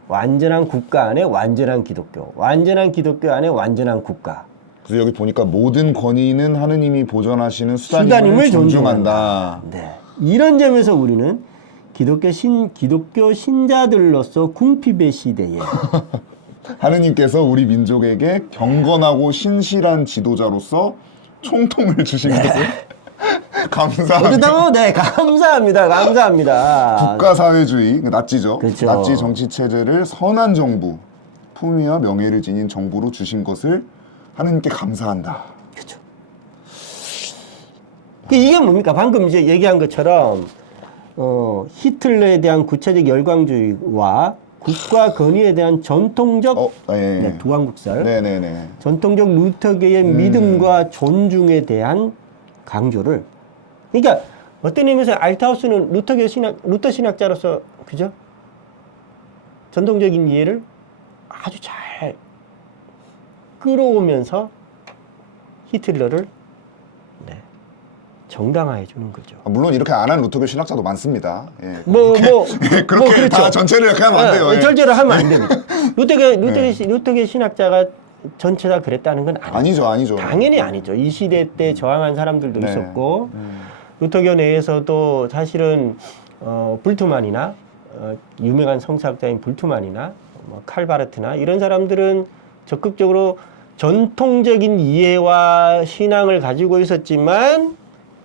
완전한 국가 안에 완전한 기독교. 완전한 기독교 안에 완전한 국가. 그래서 여기 보니까 모든 권위는 하느님이 보존하시는 수단임을 존중한다. 네. 이런 점에서 우리는 기독교 신자들로서 궁핍의 시대에 하느님께서 우리 민족에게 경건하고 신실한 지도자로서 총통을 주신 것을 감사합니다. 네, 감사합니다. 국가사회주의, 나치죠. 그렇죠. 나치 정치 체제를 선한 정부, 품위와 명예를 지닌 정부로 주신 것을 하느님께 감사한다. 그렇죠. 이게 뭡니까? 방금 이제 얘기한 것처럼 히틀러에 대한 구체적 열광주의와 국가 권위에 대한 전통적 두왕국설, 네네네. 전통적 루터교의 믿음과 존중에 대한 강조를. 그러니까 어떤 의미에서 알트하우스는 루터 신학자로서 그죠? 전통적인 이해를 아주 잘 끌어오면서 히틀러를 정당화해 주는 거죠. 물론 이렇게 안 한 루터교 신학자도 많습니다. 예. 그렇게 그렇죠. 다 전체를 이렇게 하면 안 돼요. 예. 전체를 하면 안 됩니다. 루터교 신학자가 전체 다 그랬다는 건 아니죠. 당연히 아니죠. 이 시대 때 저항한 사람들도 있었고 루터교 내에서도 사실은 불트만이나 유명한 성사학자인 불트만이나 칼바르트나 이런 사람들은 적극적으로 전통적인 이해와 신앙을 가지고 있었지만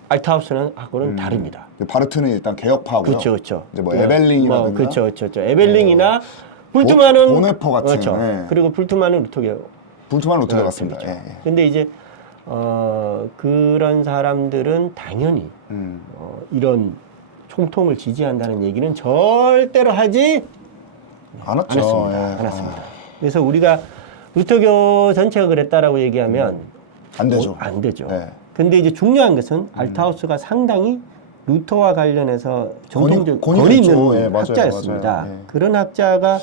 알트하우스는 하고는 다릅니다. 바르트는 일단 개혁파고요. 그렇죠. 이제 뭐 에벨링이라든가. 그렇죠. 에벨링이나 불트만은 보네퍼 같은. 그렇죠. 예. 그리고 불트만은 루터교. 불트만은 루터교 같습니다. 예. 근데 이제 그런 사람들은 당연히 이런 총통을 지지한다는 얘기는 절대로 하지 않았죠. 않았습니다. 그래서 우리가 루터교 전체가 그랬다라고 얘기하면 안 되죠. 안 되죠. 네. 근데 이제 중요한 것은 알트하우스가 상당히 루터와 관련해서 전통적 권위 있는 맞아요, 학자였습니다. 맞아요. 예. 그런 학자가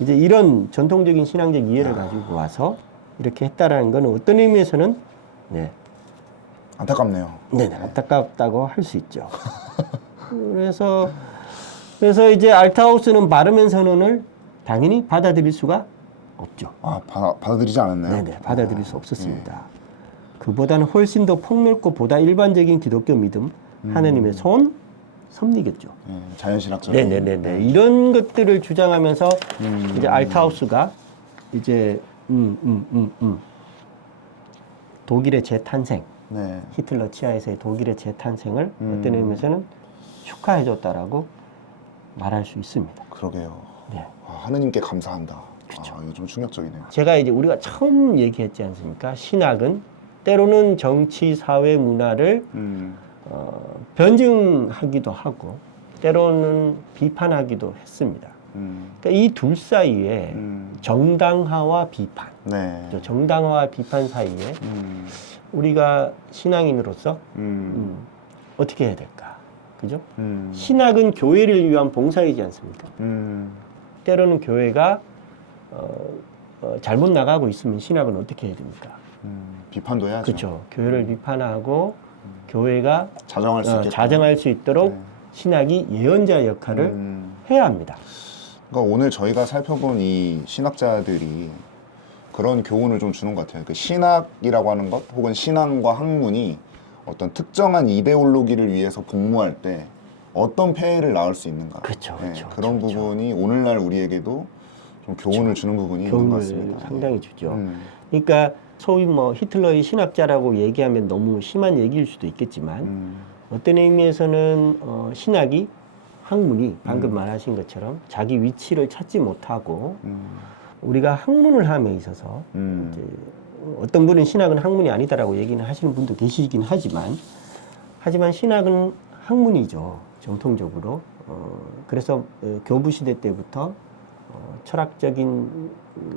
이제 이런 전통적인 신앙적 이해를 가지고 와서 이렇게 했다라는 건 어떤 의미에서는 안타깝네요. 안타깝다고 할 수 있죠. 그래서 이제 알트하우스는 바르멘 선언을 당연히 받아들일 수가 없죠. 받아들이지 않았나요? 받아들일 수 없었습니다. 그보다는 훨씬 더 폭넓고 보다 일반적인 기독교 믿음, 하나님의 손, 섭리겠죠. 자연신학적. 이런 것들을 주장하면서 이제 알트하우스가 이제 독일의 재탄생, 히틀러 치하에서의 독일의 재탄생을 어떤 의미에서는 축하해줬다라고 말할 수 있습니다. 그러게요. 하느님께 감사한다. 그렇죠. 이거 좀 충격적이네요. 제가 이제 우리가 처음 얘기했지 않습니까? 신학은 때로는 정치, 사회, 문화를 변증하기도 하고 때로는 비판하기도 했습니다. 그러니까 이 둘 사이에 정당화와 비판, 정당화와 비판 사이에 우리가 신앙인으로서 어떻게 해야 될까? 그죠? 신학은 교회를 위한 봉사이지 않습니까? 때로는 교회가 잘못 나가고 있으면 신학은 어떻게 해야 됩니까? 비판도 해야죠. 그렇죠. 교회를 비판하고 교회가 자정할 수 있게 자정할 수 있도록 네. 신학이 예언자 역할을 해야 합니다. 그러니까 오늘 저희가 살펴본 이 신학자들이 그런 교훈을 좀 주는 것 같아요. 그 신학이라고 하는 것 혹은 신앙과 학문이 어떤 특정한 이데올로기를 위해서 복무할 때 어떤 폐해를 낳을 수 있는가. 그렇죠, 네, 그렇죠, 그런 그렇죠. 부분이 오늘날 우리에게도 좀 교훈을 주는 부분이 있는 것 교훈을 같습니다. 상당히 주죠. 그러니까 소위 뭐 히틀러의 신학자라고 얘기하면 너무 심한 얘기일 수도 있겠지만 어떤 의미에서는 신학이 학문이 방금 말하신 것처럼 자기 위치를 찾지 못하고 우리가 학문을 함에 있어서 이제 어떤 분은 신학은 학문이 아니다라고 얘기는 하시는 분도 계시긴 하지만 신학은 학문이죠. 정통적으로. 그래서 교부 시대 때부터 철학적인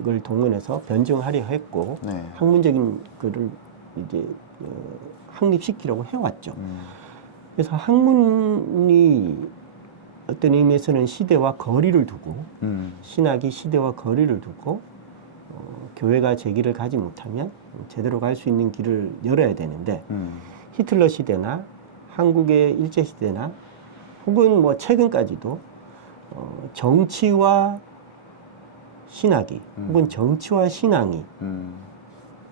걸 동원해서 변증하려 했고 네. 학문적인 거를 이제 확립시키려고 해왔죠. 그래서 학문이 어떤 의미에서는 시대와 거리를 두고 신학이 시대와 거리를 두고 교회가 제 길을 가지 못하면 제대로 갈 수 있는 길을 열어야 되는데 히틀러 시대나 한국의 일제 시대나 혹은 뭐 최근까지도 정치와 신학이 혹은 정치와 신앙이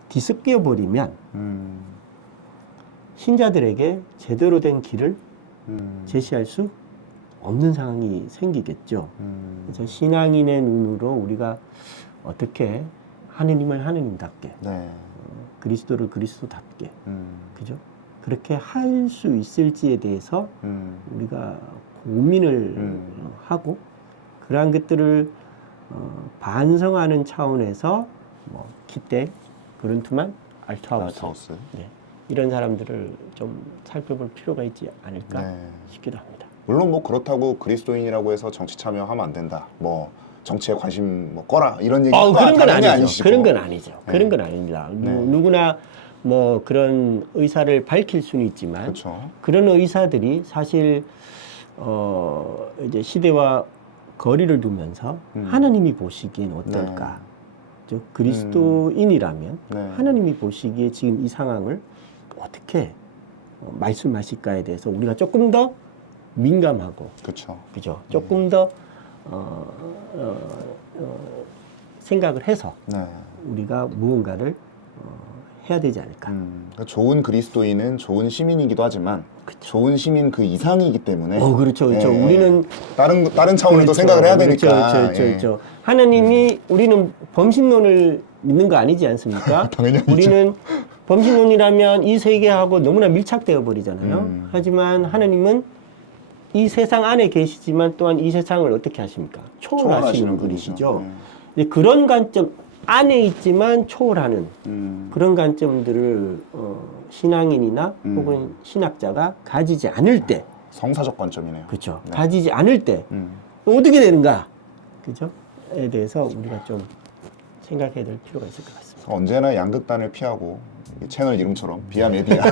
뒤섞여 버리면 신자들에게 제대로 된 길을 제시할 수 없는 상황이 생기겠죠. 그래서 신앙인의 눈으로 우리가 어떻게 하느님을 하느님답게 네. 그리스도를 그리스도답게 그죠? 그렇게 할 수 있을지에 대해서 우리가 고민을 하고 그러한 것들을 반성하는 차원에서 뭐 기대, 그룬트만, 알트하우스 네. 이런 사람들을 좀 살펴볼 필요가 있지 않을까 네. 싶기도 합니다. 물론 뭐 그렇다고 그리스도인이라고 해서 정치 참여하면 안 된다. 뭐 정치에 관심 뭐 꺼라 이런 얘기 그런 건 아니죠. 아니시고. 그런 건 아니죠. 네. 그런 건 아닙니다. 네. 누구나 뭐 그런 의사를 밝힐 수는 있지만 그렇죠. 그런 의사들이 사실 이제 시대와 거리를 두면서 하나님이 보시기엔 어떨까? 즉 그리스도인이라면 네. 하나님이 보시기에 지금 이 상황을 어떻게 말씀하실까에 대해서 우리가 조금 더 민감하고 그렇죠. 그죠? 조금 더 생각을 해서 네. 우리가 무언가를 해야 되지 않을까? 그러니까 좋은 그리스도인은 좋은 시민이기도 하지만 좋은 시민 그 이상이기 때문에 그렇죠, 그렇죠. 예, 우리는 다른 차원을 또 그렇죠, 생각을 해야 그렇죠, 되니까 그렇죠, 예. 그렇죠. 하나님이 우리는 범신론을 믿는 거 아니지 않습니까? 당연히 아니죠. 우리는 범신론이라면 이 세계하고 너무나 밀착되어 버리잖아요. 하지만 하나님은 이 세상 안에 계시지만 또한 이 세상을 어떻게 하십니까? 초월하시는 분이시죠. 이제 그런 관점 안에 있지만 초월하는 그런 관점들을 신앙인이나 혹은 신학자가 가지지 않을 때, 성사적 관점이네요. 그렇죠. 네. 가지지 않을 때 어떻게 되는가, 그죠?에 대해서 우리가 좀 생각해야 될 필요가 있을 것 같습니다. 언제나 양극단을 피하고 채널 이름처럼 비아 메디아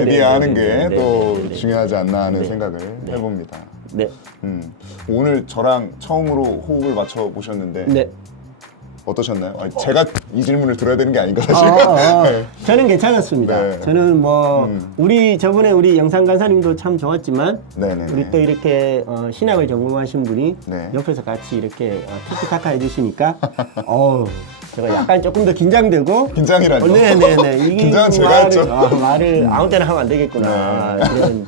메디아 하는 게 또 중요하지 않나 하는 생각을 해봅니다. 네. 오늘 저랑 처음으로 호흡을 맞춰 보셨는데 네. 어떠셨나요? 아니, 제가 이 질문을 들어야 되는 게 아닌가 사실. 네. 저는 괜찮았습니다. 네. 저는 뭐 저번에 우리 영상 강사님도 참 좋았지만 네네네. 우리 또 이렇게 신학을 전공하신 분이 네. 옆에서 같이 이렇게 티키타카 해주시니까 제가 약간 조금 더 긴장되고 긴장이라뇨? 네네네. 이게 긴장은 제가 했죠. 말을 아무 때나 하면 안 되겠구나 그런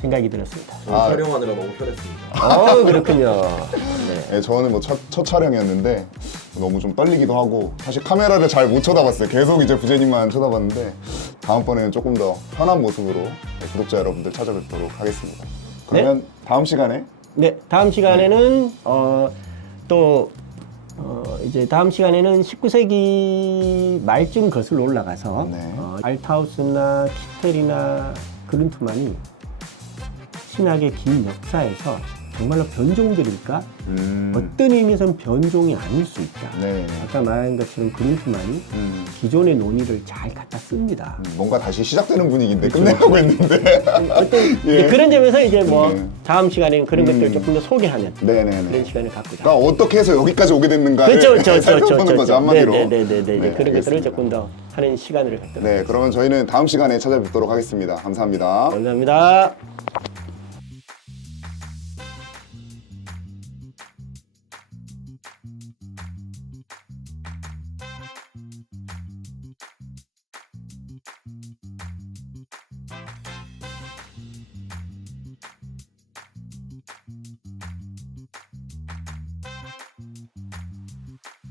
생각이 들었습니다. 촬영하느라 너무 편했습니다. 그렇군요. 네, 저는 뭐 첫 촬영이었는데 너무 좀 떨리기도 하고 사실 카메라를 잘 못 쳐다봤어요. 계속 이제 부재님만 쳐다봤는데 다음번에는 조금 더 편한 모습으로 구독자 여러분들 찾아뵙도록 하겠습니다. 그러면 다음 시간에 네, 다음 시간에는 이제 다음 시간에는 19세기 말쯤 거슬러 올라가서 알트하우스나 키텔이나 그룬트만이 신학의 긴 역사에서 정말로 변종들일까? 어떤 의미에서는 변종이 아닐 수 있다. 네. 아까 말한 것처럼 브링크만이 기존의 논의를 잘 갖다 씁니다. 뭔가 다시 시작되는 분위기인데 끝내려고 했는데. 어떤 예. 그런 점에서 이제 뭐 네. 다음 시간에는 그런 것들을 조금 더 소개하는 네네네. 그런 시간을 갖고자. 그러니까 어떻게 해서 여기까지 오게 됐는가를 그렇죠, 살펴보는 거죠 한마디로. 네네네. 네, 그런 것들을 알겠습니다. 조금 더 하는 시간을 갖도록. 네, 그러면 저희는 다음 시간에 찾아뵙도록 하겠습니다. 감사합니다. 감사합니다.